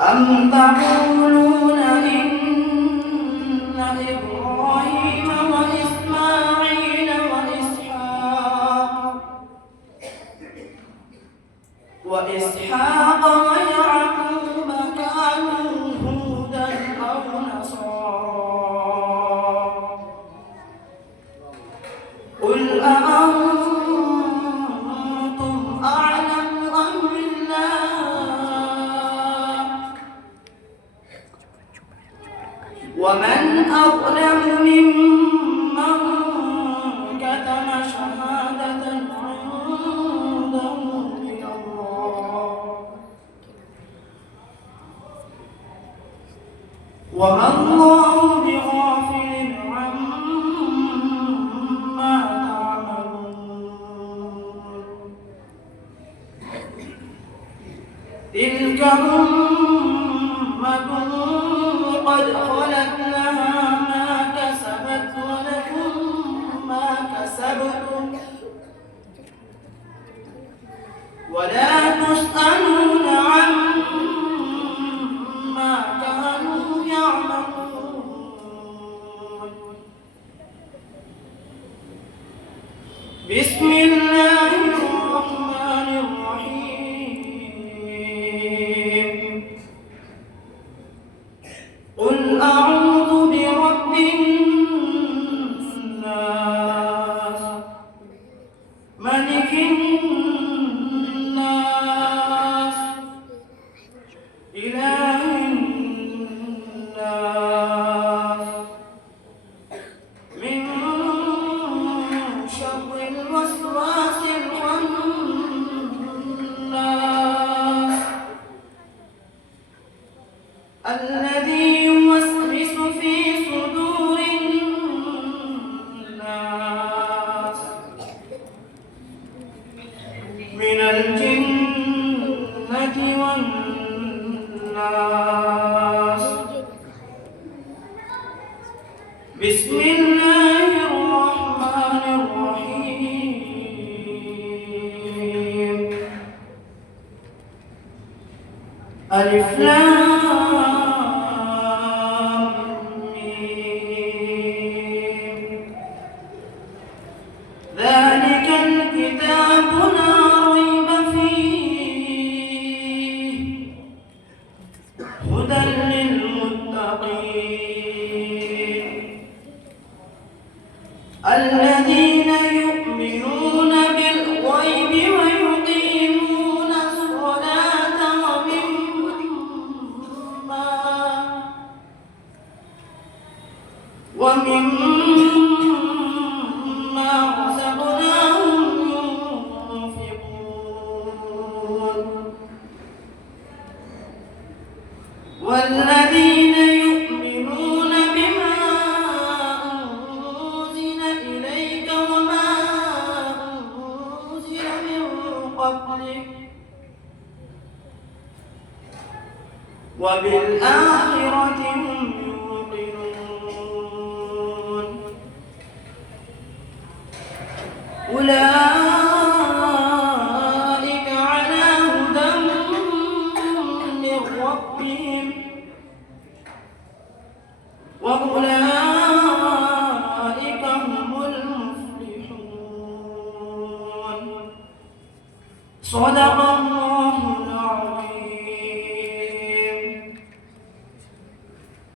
أم تقولون إن إبراهيم وإسماعيل وإسحاق ويعقوب كانوا هودا أو نصارى قل أأنتم أعلم أم الله ومن أظلم ممن كتم شهادة عنده من الله وما الله بغافل عما تعملون تلك أمة قد خلت لها ما كسبت ولكم ما كسبتم ولا تسألون عما كانوا يعملون بسم الله الرحمن الرحيم قل أعوذ برب الناس ملك الناس إله الناس من شر الوسواس الخناس الذي يوسوس في صدور الناس من الجنة والناس بسم الله الرحمن الرحيم ألف لام ميم ذلك الكتاب لا ريب فيه هدى للمتقين الذين يؤمنون بالغيب ويقيمون الصلاة ومما رزقناهم ينفقون والذين يؤمنون بما أنزل إليك وما أنزل من قبلك وبالآخرة هم يوقنون أولئك على هدى من ربهم وأولئك هم المفلحون صدق